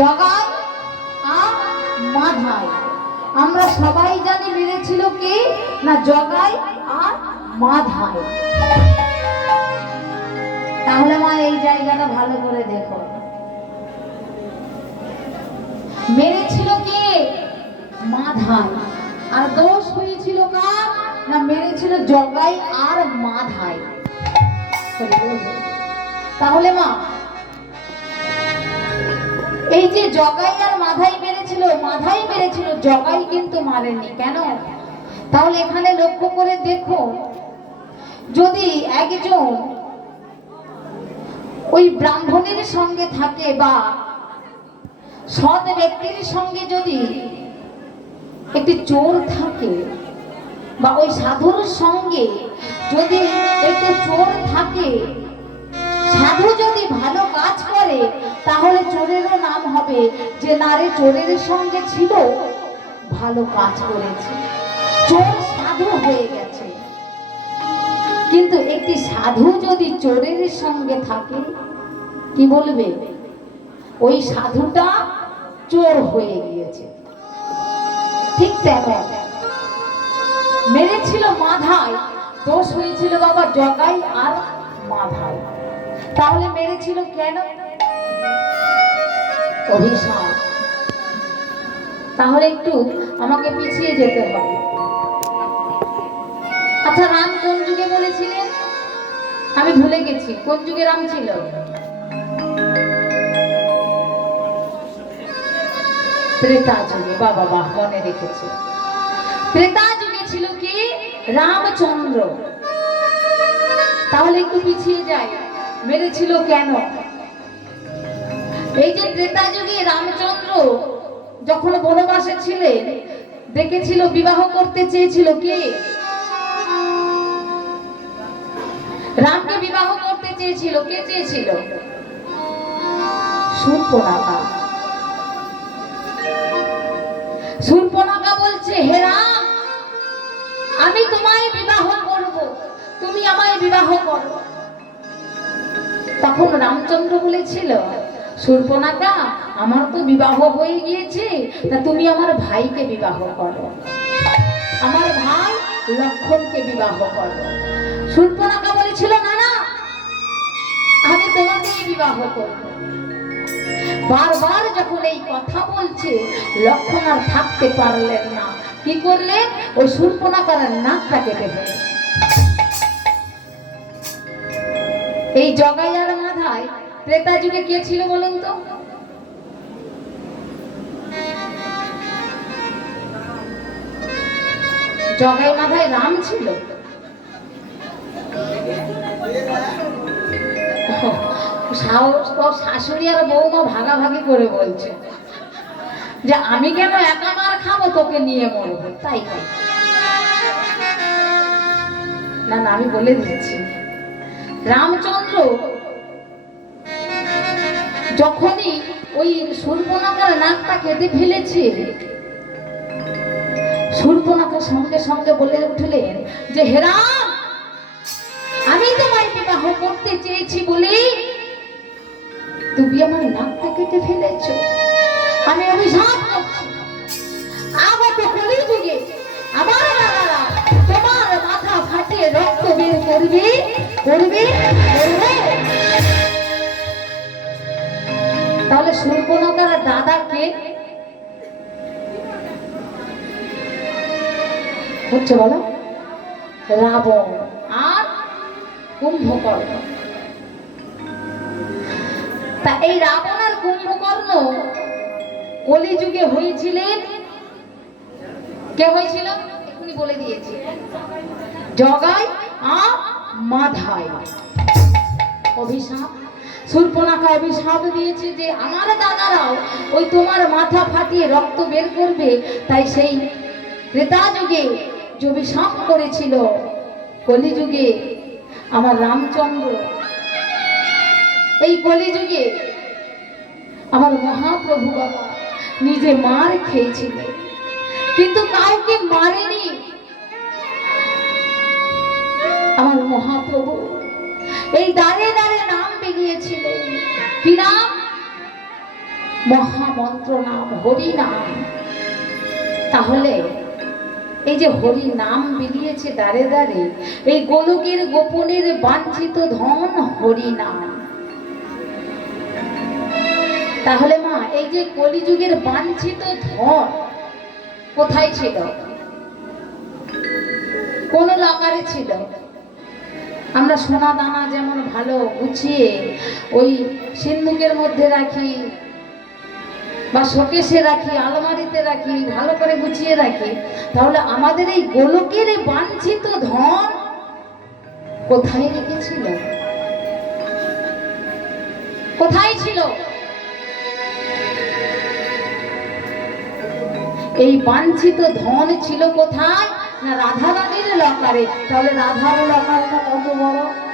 জগাই আর মাধাই। আমরা সবাই জানি মেরেছিল কে না জগাই আর মাধাই। তাহলে মা এই জায়গাটা ভালো করে দেখো, মেরেছিল কে মাধাই, আর দোষ হয়েছিল কার না মেরেছিল জগাই আর মাধাই। তাহলে মা এই যে জগাই আর মাধাই মেরেছিল, জগাই কিন্তু মারেনি কেন? তাহলে এখানে লক্ষ্য করে দেখো, যদি একজন ওই ব্রাহ্মণের সঙ্গে থাকে বা সৎ ব্যক্তির সঙ্গে যদি একটি চোর থাকে বা ওই সাধুর সঙ্গে যদি একটি চোর থাকে, সাধু যদি ভালো কাজ করে তাহলে চোরেরও নাম হবে যে নারে চোরের সঙ্গে ছিল, ভালো কাজ করেছে, চোর সাধু হয়ে গেছে। কিন্তু একটি সাধু যদি চোরের সঙ্গে থাকে কি বলবে? ওই সাধুটা চোর হয়ে গিয়েছে। ঠিক তেমন মেরেছিল মাধাই, দোষ হয়েছিল বাবা জগাই আর মাধাই। তাহলে মেরেছিল কেন? অভিশাপ। তাহলে একটু আমাকে পিছিয়ে যেতে হবে। আচ্ছা, রাম কোন যুগে বলেছিলেন? আমি ভুলে গেছি, কোন যুগে রাম ছিল? ত্রেতা যুগে। বাবা বাহ, মনে রেখেছে। ত্রেতা যুগে ছিল কি রামচন্দ্র। তাহলে একটু পিছিয়ে যাই, মেরেছিল কেন? এই যে ত্রেতা যুগে রামচন্দ্র যখন বনবাসে ছিলেন, দেখেছিল বিবাহ করতে চেয়েছিল কে? রামকে বিবাহ করতে চেয়েছিল কে? চেয়েছিল শূর্পণখা। শূর্পণখা বলছে, হে রাম, আমি তোমায় বিবাহ করব, তুমি আমায় বিবাহ করো। তখন রামচন্দ্র বলেছিল, শূর্পণখা, আমার তো বিবাহ হয়ে গিয়েছে, তা তুমি আমার ভাইকে বিবাহ করো, আমার ভাই লক্ষণকে বিবাহ করো। শূর্পণখা বলেছিল, না না, আমি তোমাকেই বিবাহ করব। বারবার যখন এই কথা বলছে, লক্ষণ আর থাকতে পারলেন না। কি করলেন? ওই শূর্পণখার নাকটা কেটে ফেললেন। এই জগাই আর মাধাই ত্রেতা যুগে কে ছিল বলুন তো? জগাই মাধাই রাম ছিল। শাশুড়ি আর বৌমা ভাগাভাগি করে বলছে যে আমি কেন একা মার খাবো, তোকে নিয়ে মরবো, তাই তাই। না না, আমি বলে দিচ্ছি, রামচন্দ্র যখনই ওই শূর্পণখার নাকটা কেটে ফেলেছে, শূর্পণখা সঙ্গে সঙ্গে বলে উঠলেন যে, হে রাম, আমি তোমায় বিবাহ করতে চেয়েছি বলে তুমি আমার নাকটা কেটে ফেলেছো। আমি অভিশাপ করছি, আগত কলিযুগে আমার দাদারা তোমার মাথা ফাটিয়ে রক্ত বের করবে করবে করবে। তাহলে শূর্পণখার দাদা কে হচ্ছে বলো? রাবণ আর কুম্ভকর্ণ। তা এই রাবণ আর কুম্ভকর্ণ কলিযুগে হয়েছিলেন। কে হয়েছিল? এখনই বলে দিয়েছি, জগাই আর মাধাই। অভিশাপ। শূর্পণখা অভিশাপ দিয়েছে যে আমার দাদারাও ওই তোমার মাথা ফাটিয়ে রক্ত বের করবে। তাই সেই ত্রেতা যুগে যে অভিশাপ করেছিল, কলিযুগে আমার রামচন্দ্র, এই কলিযুগে আমার মহাপ্রভু বাবা নিজে মার খেয়েছিল, কিন্তু কাউকে মারেনি। আমার মহাপ্রভু এই দাঁড়ে দাঁড়ে নাম বিলিয়েছিলেন। কি নাম? মহামন্ত্র নাম, হরি নাম। তাহলে এই যে হরি নাম বিলিয়েছে দ্বারে দ্বারে, এই গোলকের গোপনের বাঞ্ছিত ধন হরি নাম। তাহলে মা, এই যে কলিযুগের বাঞ্ছিত ধন কোথায় ছিল? কোন লকারে ছিল? আমরা সোনা দানা যেমন ভালো গুছিয়ে ওই সিন্ধুকের মধ্যে রাখি বা শোকেসে রাখি, আলমারিতে রাখি, ভালো করে গুছিয়ে রাখি, তাহলে আমাদের এই গোলকের বাঞ্ছিত ধন কোথায় রেখেছিল? কোথায় ছিল? এই বাঞ্ছিত ধন ছিল কোথায়? না রাধা রানীর লকারে। তাহলে রাধার লকারটা কত বড়!